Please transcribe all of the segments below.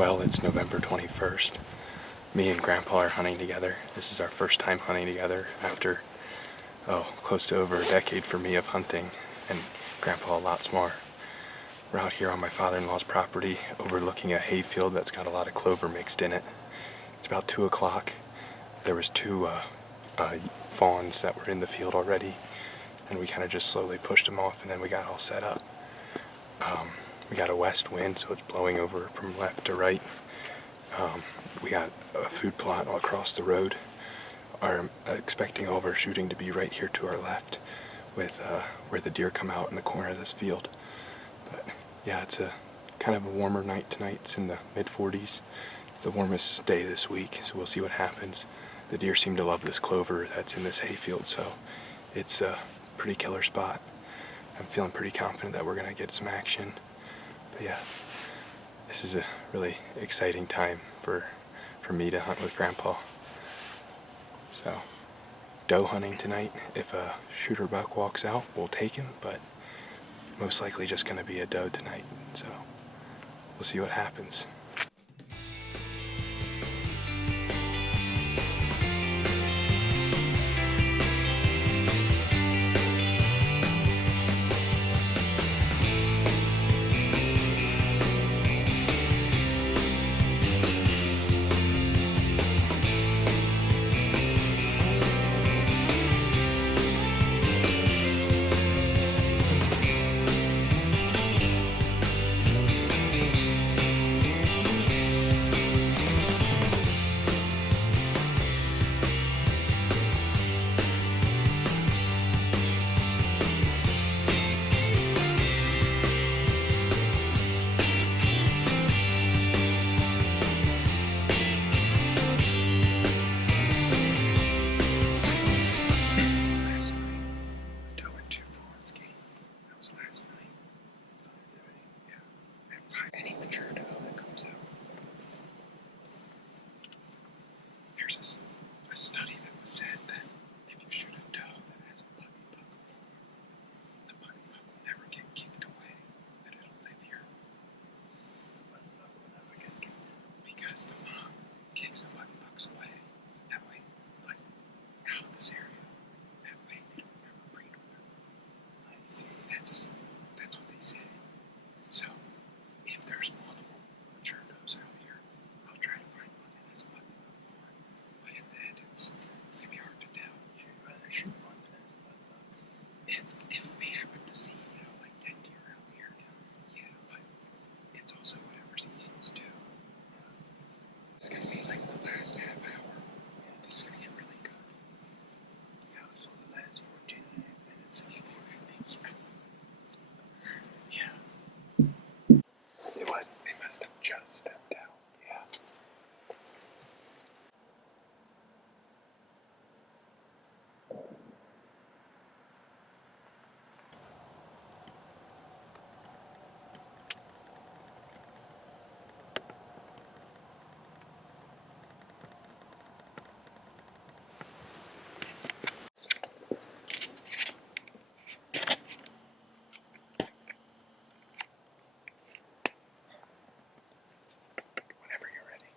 Well, it's November 21st. Me and Grandpa are hunting together. This is our first time hunting together after, close to over a decade for me of hunting, and Grandpa a lot more. We're out here on my father-in-law's property overlooking a hayfield that's got a lot of clover mixed in it. It's about 2 o'clock. There was two fawns that were in the field already, and we kind of just slowly pushed them off, and then we got all set up. We got a west wind, so it's blowing over from left to right. We got a food plot all across the road. Are expecting all of our shooting to be right here to our left, with where the deer come out in the corner of this field. But yeah, it's a kind of a warmer night tonight. It's in the mid-40s. It's the warmest day this week, so we'll see what happens. The deer seem to love this clover that's in this hayfield, so it's a pretty killer spot. I'm feeling pretty confident that we're gonna get some action. But yeah, this is a really exciting time for me to hunt with Grandpa. So, doe hunting tonight. If a shooter buck walks out, we'll take him, but most likely just gonna be a doe tonight. So, we'll see what happens. A study that was said that if you shoot a doe that has a puppy buck form, the puppy buck will never get kicked away, that it'll live here. The puppy buck will never get kicked away. Because the mom kicks the puppy bucks away. That way, like, out of this area. That way, they don't ever breed with her. I see. That's what they say. So, if there's multiple mature does out here, I'll try to find one that has a puppy buck form. But in the end, it's gonna be hard to tell. You'd rather shoot one than has a puppy buck. If we happen to see, like 10 deer out here, yeah, but it's also whatever's easiest too. It's gonna be like the last half hour. Yeah, this is gonna get really good. Yeah, so the last 14 minutes is yeah. They must have just stepped out. Yeah. Whenever you're ready.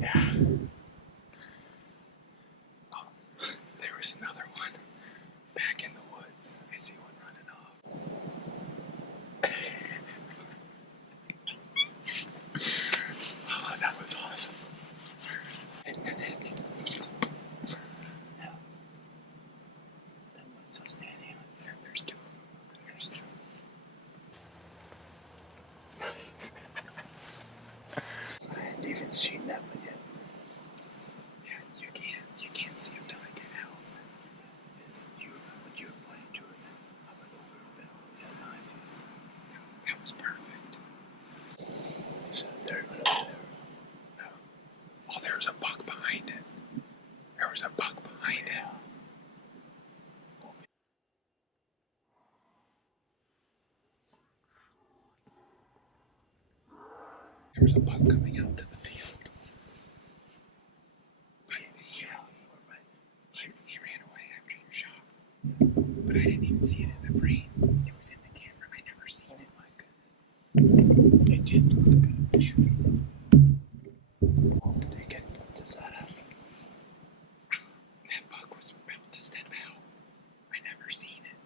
Yeah. Oh, there was another one back in the woods. I see one running off. Oh, that was awesome. There's two of them. There's two. I hadn't even seen that one yet. Yeah, you can't see them till they get out. What you were planning to it, I went over about 9. That was perfect. So the third one over there. No. Oh, there was a buck behind it. There was a buck behind it. There was a buck coming out to the field. But he ran away after you shot. But I didn't even see it in the frame. It was in the camera. I never seen it. My goodness. It did look like a shooting. Take it. Does that happen? That buck was about to step out. I never seen it.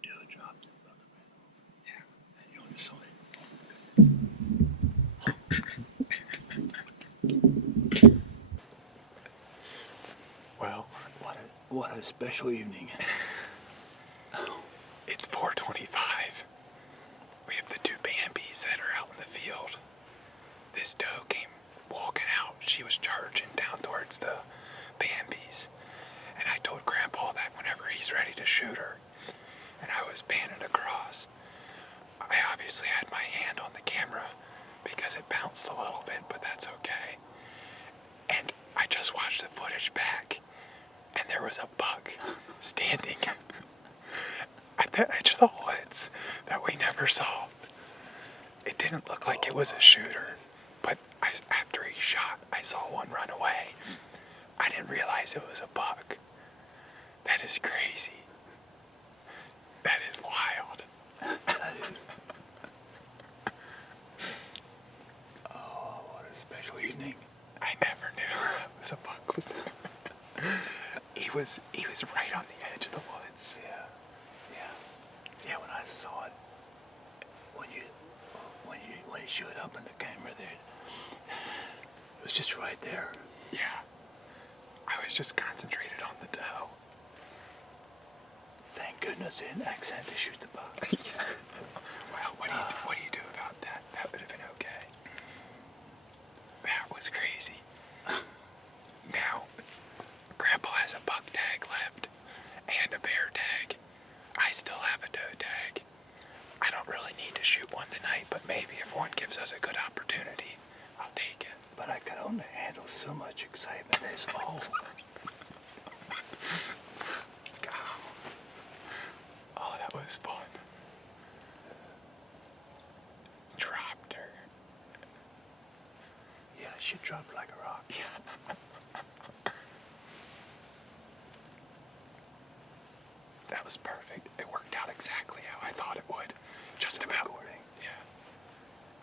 Dude dropped it. Buck ran over. Yeah. And you only saw it. Well, what a special evening. It's 4:25. We have the two Bambies that are out in the field. This doe came walking out. She was charging down towards the Bambies. And I told Grandpa that whenever he's ready to shoot her, and I was panning across, I obviously had my hand on the camera because it bounced a little bit, but that's okay. And I just watched the footage back, and there was a buck standing at the edge of the woods that we never saw. It didn't look like it was a shooter, but after he shot, I saw one run away. I didn't realize it was a buck. That is crazy. That is wild. That is. Oh, what a special evening. I never knew it was a buck. Was there? He was right on the edge of the woods. Yeah, when I saw it, when you showed up in the camera there, it was just right there. Yeah. I was just concentrated on the doe. Thank goodness they didn't accidentally shoot the buck. Yeah. Well, what do you do about that? That would have been okay. That was crazy. Now, Grandpa has a buck tag left and a bear tag. I still have a doe tag. I don't really need to shoot one tonight, but maybe if one gives us a good opportunity, I'll take it. But I can only handle so much excitement. There's Oh, that was fun. Dropped her. Yeah, she dropped like a rock. Yeah. That was perfect. It worked out exactly how I thought it would. Just about. Yeah.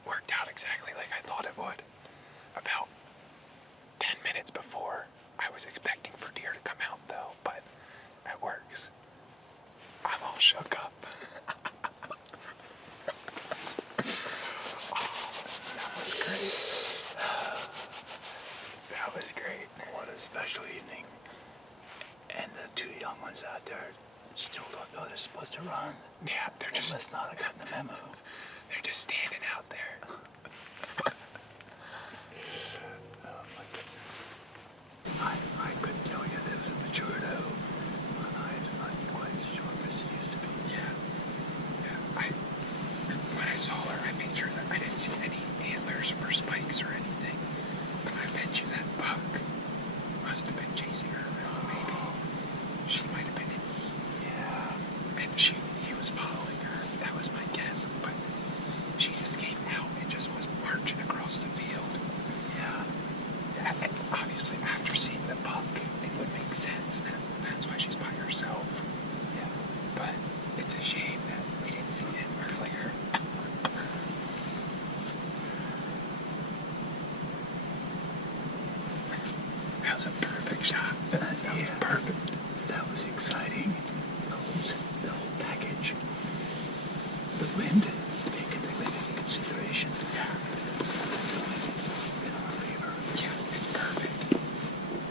Worked out exactly like I thought it would. About 10 minutes before. I was expecting for deer to come out though, but it works. I'm all shook up. Oh, that was great. That was great. What a special evening. And the two young ones out there still don't know they're supposed to run. Yeah, they must not have gotten the memo. They're just standing out there. Oh my goodness. I couldn't tell you that it was a mature doe. My eyes are not quite as sharp as it used to be. Yeah. When I saw her, I made sure that I didn't see any antlers or spikes or anything. But I bet you that buck must have been chasing her. Maybe she might have been in heat. Yeah. And he was following her. That was my guess. But she just came out and just was marching across the field. Yeah. And obviously, after seeing the buck, it would make sense that that's why she's by herself. Yeah. But it's a shame that we didn't see it earlier. That was a perfect shot. That was perfect. That was exciting. The whole package. The wind, taking the wind into consideration. Yeah. The wind is in our favor. Yeah, it's perfect.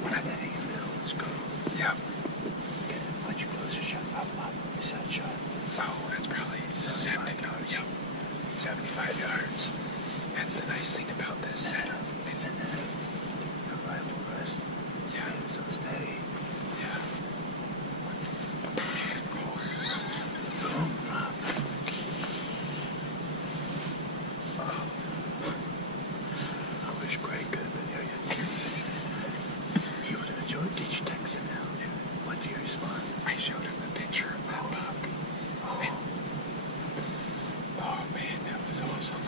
When I'm heading in the middle, let's go. Yep. Get a much closer shot. Up. Is that shot? Oh, that's probably 75 yards. Yep. 75 yards. That's the nice thing about this setup. Isn't it? The rifle rest. Yeah. It's so steady. Yeah. Boom, drop. Oh. I wish Greg could have been here. He would have enjoyed. Did you text him now? What did you respond? I showed him the picture of that buck. Oh man, that was awesome.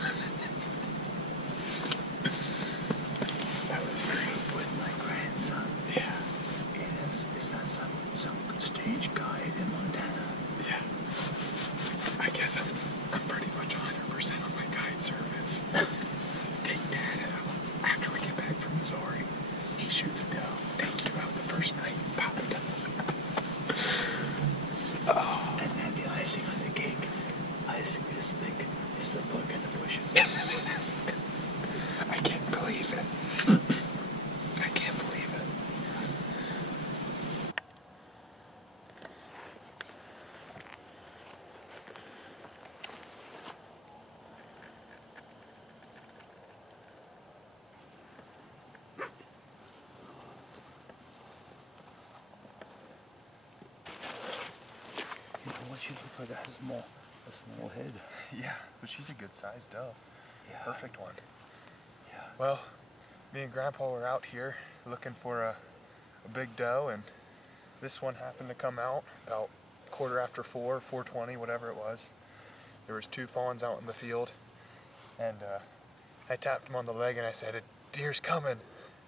She looks like a small head. Yeah, but she's a good sized doe. Yeah. Perfect one. Yeah. Well, me and Grandpa were out here looking for a big doe, and this one happened to come out about 4:15, 4:20, whatever it was. There was 2 fawns out in the field, and I tapped him on the leg and I said, "A deer's coming,"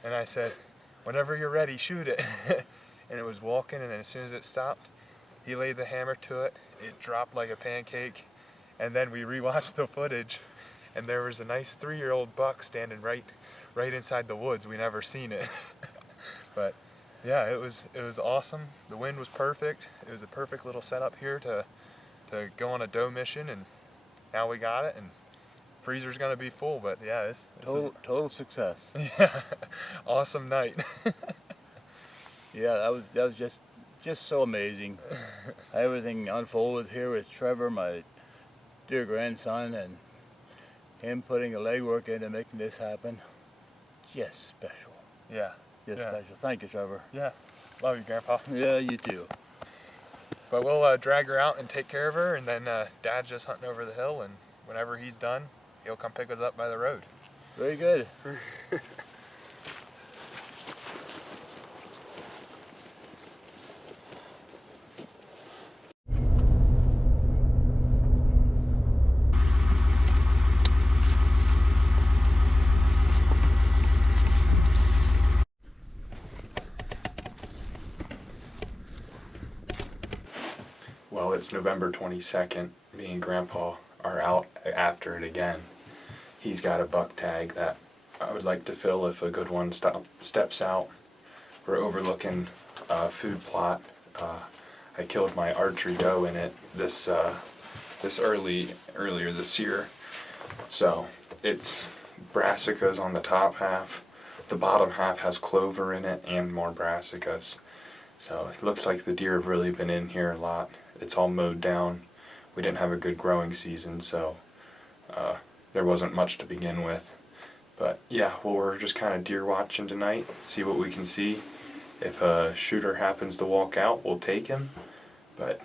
and I said, "Whenever you're ready, shoot it." And it was walking, and then as soon as it stopped, he laid the hammer to it. It dropped like a pancake, and then we rewatched the footage, and there was a nice 3-year-old buck standing right inside the woods. We never seen it. But yeah, it was awesome. The wind was perfect. It was a perfect little setup here to go on a doe mission, and now we got it, and freezer's gonna be full. But yeah, this is Total success. yeah, awesome night. Yeah, that was just so amazing. Everything unfolded here with Trevor, my dear grandson, and him putting the legwork into making this happen. Just special. Yeah. Just Yeah. special. Thank you, Trevor. Yeah. Love you, Grandpa. Yeah, you too. But we'll drag her out and take care of her, and then Dad's just hunting over the hill, and whenever he's done, he'll come pick us up by the road. Very good. Well, it's November 22nd. Me and Grandpa are out after it again. He's got a buck tag that I would like to fill if a good one steps out. We're overlooking a food plot. I killed my archery doe in it earlier this year. So it's brassicas on the top half. The bottom half has clover in it and more brassicas. So it looks like the deer have really been in here a lot. It's all mowed down. We didn't have a good growing season, so there wasn't much to begin with. But yeah, well, we're just kind of deer watching tonight, see what we can see. If a shooter happens to walk out, we'll take him. But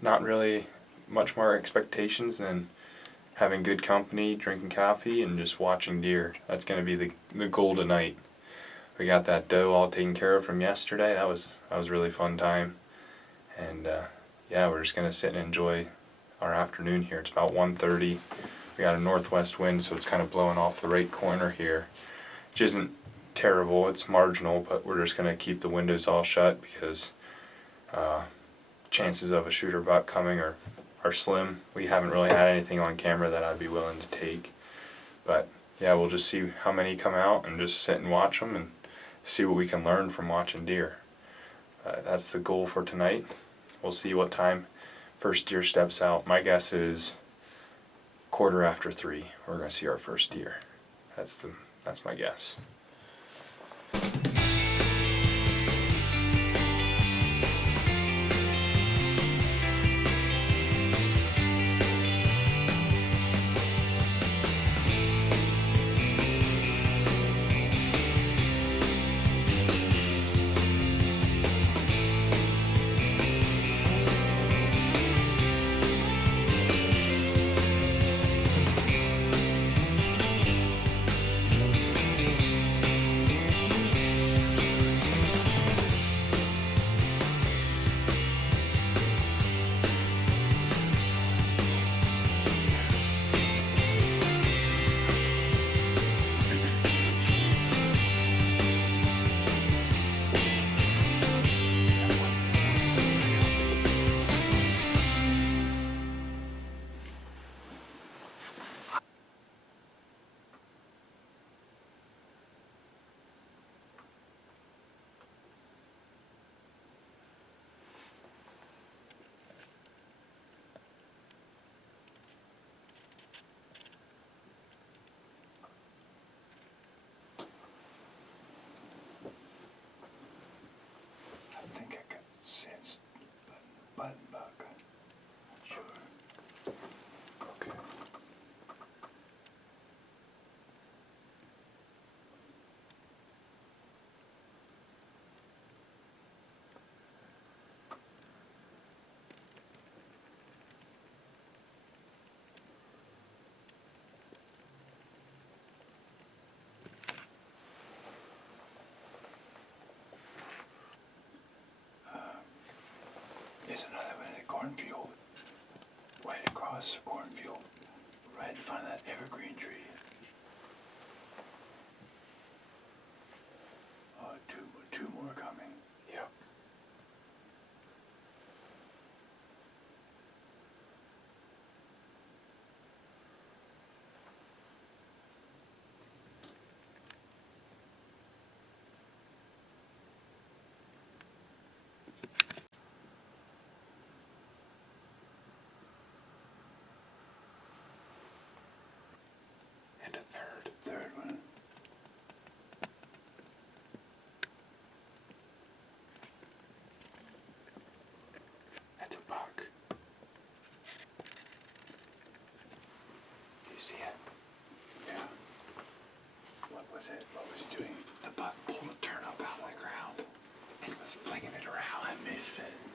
not really much more expectations than having good company, drinking coffee, and just watching deer. That's going to be the goal tonight. We got that doe all taken care of from yesterday. That was a really fun time. And yeah, we're just gonna sit and enjoy our afternoon here. It's about 1:30. We got a northwest wind, so it's kind of blowing off the right corner here, which isn't terrible. It's marginal, but we're just gonna keep the windows all shut because chances of a shooter buck coming are slim. We haven't really had anything on camera that I'd be willing to take. But yeah, we'll just see how many come out and just sit and watch them and see what we can learn from watching deer. That's the goal for tonight. We'll see what time first deer steps out. My guess is 3:15. We're gonna see our first deer. That's my guess. was flinging it around. I missed it.